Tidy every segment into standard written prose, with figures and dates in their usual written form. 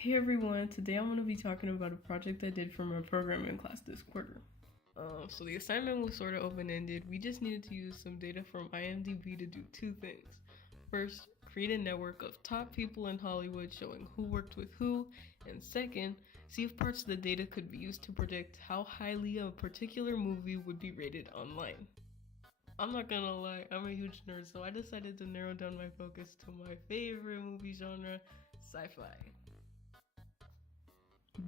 Hey everyone, today I'm going to be talking about a project I did for my programming class this quarter. So the assignment was sort of open-ended. We just needed to use some data from IMDb to do two things. First, create a network of top people in Hollywood showing who worked with who, and second, see if parts of the data could be used to predict how highly a particular movie would be rated online. I'm not gonna lie, I'm a huge nerd, so I decided to narrow down my focus to my favorite movie genre, sci-fi.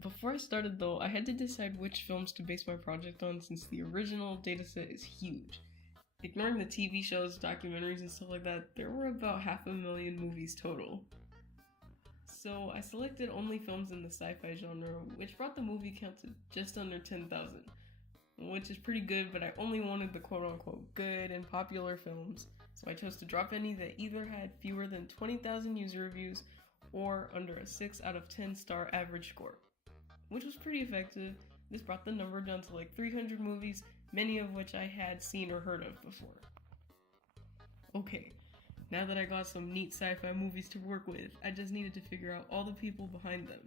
Before I started though, I had to decide which films to base my project on since the original dataset is huge. Ignoring the TV shows, documentaries, and stuff like that, there were about 500,000 movies total. So I selected only films in the sci-fi genre, which brought the movie count to just under 10,000, which is pretty good, but I only wanted the quote-unquote good and popular films, so I chose to drop any that either had fewer than 20,000 user reviews or under a 6 out of 10 star average score, which was pretty effective. This brought the number down to like 300 movies, many of which I had seen or heard of before. Okay, now that I got some neat sci-fi movies to work with, I just needed to figure out all the people behind them.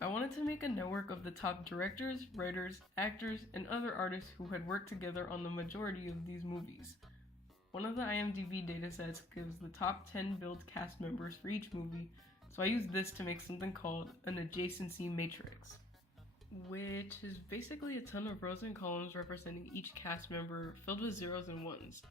I wanted to make a network of the top directors, writers, actors, and other artists who had worked together on the majority of these movies. One of the IMDb datasets gives the top 10 billed cast members for each movie, so I used this to make something called an adjacency matrix, which is basically a ton of rows and columns representing each cast member filled with zeros and ones.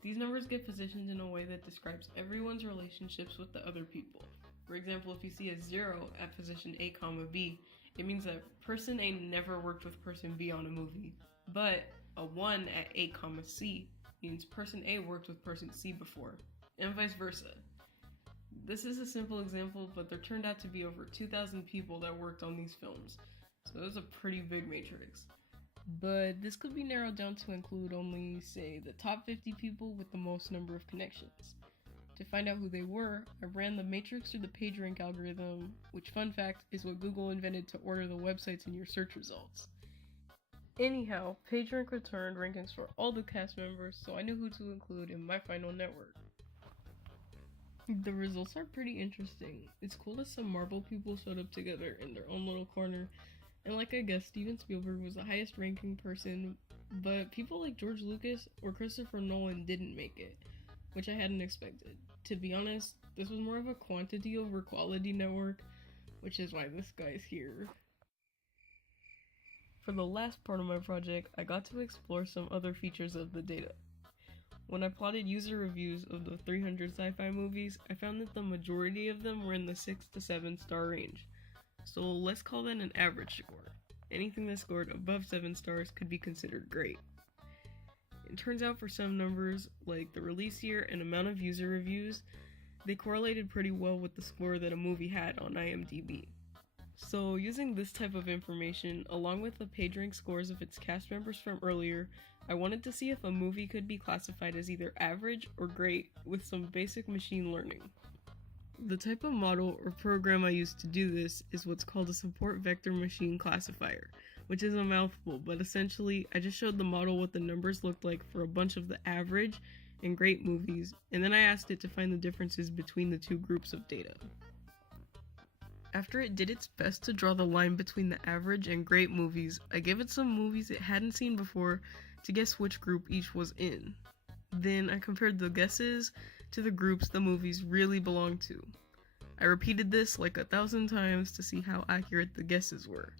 These numbers get positioned in a way that describes everyone's relationships with the other people. For example, if you see a 0 at position A, B, it means that person A never worked with person B on a movie, but a 1 at A, C means person A worked with person C before, and vice versa. This is a simple example, but there turned out to be over 2,000 people that worked on these films, so it was a pretty big matrix. But this could be narrowed down to include only, say, the top 50 people with the most number of connections. To find out who they were, I ran the matrix through the PageRank algorithm, which, fun fact, is what Google invented to order the websites in your search results. Anyhow, PageRank returned rankings for all the cast members, so I knew who to include in my final network. The results are pretty interesting. It's cool that some Marvel people showed up together in their own little corner, and like I guess Steven Spielberg was the highest ranking person, but people like George Lucas or Christopher Nolan didn't make it, which I hadn't expected. To be honest, this was more of a quantity over quality network, which is why this guy's here. For the last part of my project, I got to explore some other features of the data. When I plotted user reviews of the 300 sci-fi movies, I found that the majority of them were in the 6 to 7 star range. So let's call that an average score. Anything that scored above 7 stars could be considered great. It turns out for some numbers, like the release year and amount of user reviews, they correlated pretty well with the score that a movie had on IMDb. So using this type of information, along with the PageRank scores of its cast members from earlier, I wanted to see if a movie could be classified as either average or great with some basic machine learning. The type of model or program I used to do this is what's called a support vector machine classifier, which is a mouthful, but essentially I just showed the model what the numbers looked like for a bunch of the average and great movies, and then I asked it to find the differences between the two groups of data. After it did its best to draw the line between the average and great movies, I gave it some movies it hadn't seen before to guess which group each was in. Then I compared the guesses to the groups the movies really belonged to. I repeated this like 1,000 times to see how accurate the guesses were.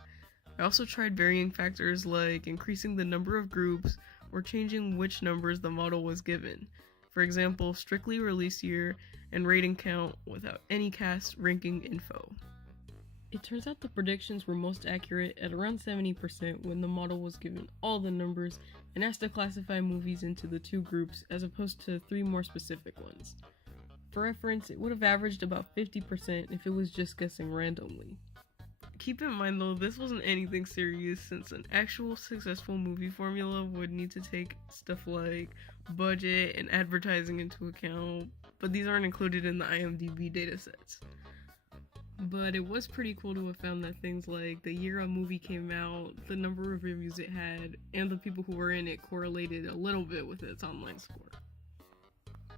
I also tried varying factors like increasing the number of groups or changing which numbers the model was given. For example, strictly release year and rating count without any cast ranking info. It turns out the predictions were most accurate at around 70% when the model was given all the numbers and asked to classify movies into the two groups as opposed to 3 more specific ones. For reference, it would have averaged about 50% if it was just guessing randomly. Keep in mind though, this wasn't anything serious since an actual successful movie formula would need to take stuff like budget and advertising into account, but these aren't included in the IMDb datasets. But it was pretty cool to have found that things like the year a movie came out, the number of reviews it had, and the people who were in it correlated a little bit with its online score.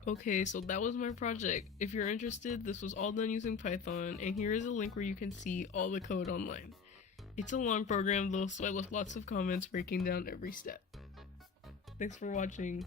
Okay, so that was my project. If you're interested, this was all done using Python, and here is a link where you can see all the code online. It's a long program though, so I left lots of comments breaking down every step. Thanks for watching.